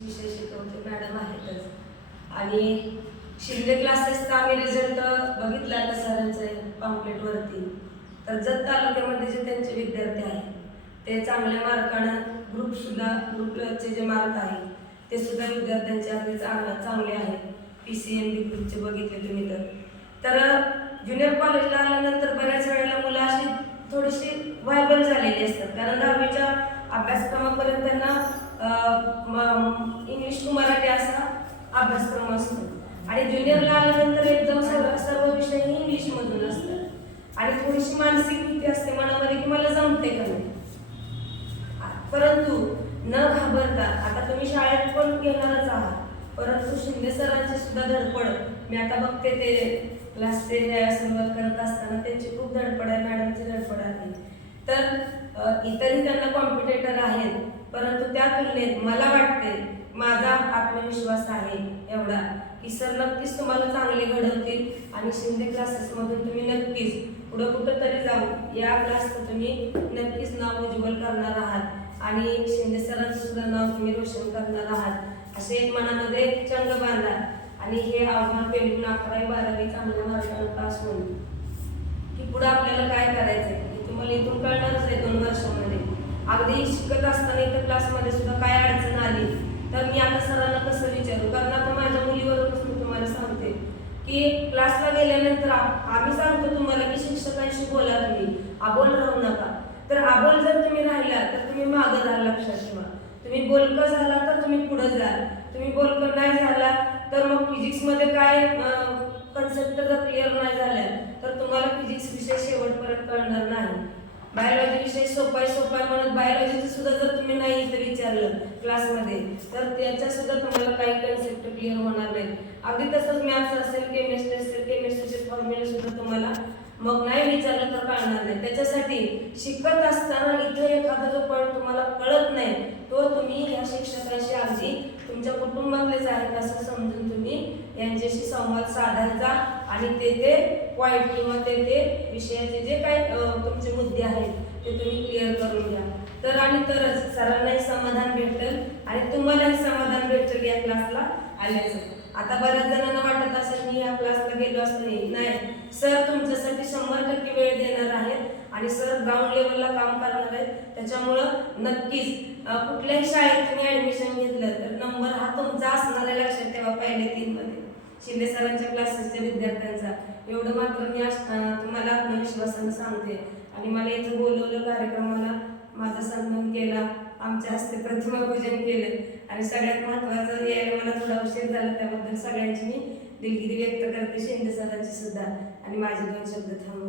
विषय शिकवते मॅडम आहेतच. आणि शिंदे क्लासेसचा आम्ही रिझल्ट बघितला आता सरांचं पॅम्पलेटवरती. तर जत तालुक्यामध्ये जे त्यांचे विद्यार्थी आहेत ते चांगल्या मार्कानं ग्रुपचे जे मार्क आहेत ते सुद्धा विद्यार्थ्यांचे अगदी चांगले आहेत. PCMB ग्रुपचे बघितले तुम्ही तर ज्युनियर कॉलेजला आल्यानंतर बऱ्याच वेळेला मुलं अशी थोडीशी व्हायबल झालेली असतात, कारण 10वीच्या अभ्यासक्रमापर्यंत त्यांना इंग्लिश टू मराठी असा अभ्यासक्रम असतो आणि ज्युनियरला आल्यानंतर एकदम सर्व विषय इंग्लिशमधून असतात आणि थोडीशी मानसिक भीती असते मनामध्ये की मला जमते का नाही. परंतु न घाबरता आता तुम्ही शाळेत पण घेणारच आहात, परंतु शिंदे सरांची सुद्धा धडपड मी आता बघते ते क्लासचे सुरुवात करत असताना त्यांची खूप धडपड आहे, मॅडमची धडपड आहे. तर इतरही त्यांना कॉम्पिटेटर आहेत, परंतु त्या तुलनेत मला वाटते माझा आत्मविश्वास आहे एवढा की सर नक्कीच तुम्हाला चांगले घडवतील आणि शिंदे क्लासेसमधून तुम्ही नक्कीच पुढं कुठं तरी जाऊ या क्लासचं तुम्ही नक्कीच नाव उज्ज्वल करणार आहात आणि शिंदे सरांचं सुद्धा नाव तुम्ही रोशन करणार आहात असे एक मनामध्ये चंग बांधा आणि हे आव्हान पेलून 11वी 12वी चांगल्या मार्गाने पास होऊन की पुढे आपल्याला काय करायचं आहे हे तुम्हाला इथून कळणारच आहे 2 वर्षामध्ये. अगदी शिकत असताना इथं क्लासमध्ये सुद्धा काय अडचण आली तर मी आता सरांना कसं विचारू, कारण आता माझ्या मुलीवरूनच मी तुम्हाला सांगते की क्लासला गेल्यानंतर आम्ही सांगतो तुम्हाला की शिक्षकांशी बोला, तुम्ही अबोल राहू नका. तर अबोल जर तुम्ही राहिला तर तुम्ही मागं राहाल, लक्षात ठेवा. तुम्ही बोलकं झाला तर तुम्ही पुढे जाल, तुम्ही बोलकं नाही झाला तर मग फिजिक्समध्ये काय कन्सेप्ट जर क्लिअर नाही झाल्या तर तुम्हाला फिजिक्स विषय शेवटपर्यंत कळणार नाही. बायोलॉजी विषय सोपा आहे म्हणून बायोलॉजीचं सुद्धा जर तुम्ही नाही इथं विचारलं क्लासमध्ये तर त्याच्या सुद्धा तुम्हाला काही कन्सेप्ट क्लिअर होणार नाही. अगदी तसंच मॅथ्स असेल, केमिस्ट्री असेल, केमिस्ट्रीचे फॉर्म्युले सुद्धा तुम्हाला मग नाही विचारलं तर कळणार नाही. त्याच्यासाठी शिकत असताना इथे एखादा जो पॉईंट तुम्हाला कळत नाही तो तुम्ही या शिक्षकांशी अगदी तुमच्या कुटुंबातलेच आहेत असं समजून तुम्ही यांच्याशी संवाद साधायचा आणि ते पॉईंट किंवा ते विषयाचे जे काही तुमचे मुद्दे आहेत ते तुम्ही क्लिअर करून घ्या. तर आणि तरच सरांनाही समाधान भेटेल आणि तुम्हालाही समाधान भेटेल या क्लासला आल्याचं. आता बऱ्याच जणांना वाटत असेल मी या क्लासला गेलो असं नाही, सर तुमच्यासाठी 100% वेळ देणार आहेत आणि सर ग्राउंड लेवलला काम करणार आहेत. त्याच्यामुळं नक्कीच कुठल्याही शाळेत तुम्ही ॲडमिशन घेतलं तर नंबर हा तुमचा असणार आहे, लक्षात ठेवा. पहिले 3 मध्ये शिंदे सरांच्या क्लासेसच्या विद्यार्थ्यांचा एवढं मात्र मी तुम्हाला आत्मविश्वासानं सांगते. आणि मला इथं बोलवलं, कार्यक्रमाला माझा सन्मान केला, आमच्या हस्ते प्रतिमा पूजन केलं आणि सगळ्यात महत्त्वाचं यायला मला थोडा उशीर झाला त्याबद्दल सगळ्यांची मी दिलगिरी व्यक्त करते, शिंदे सरांची सुद्धा. आणि माझे 2 शब्द थांबवते.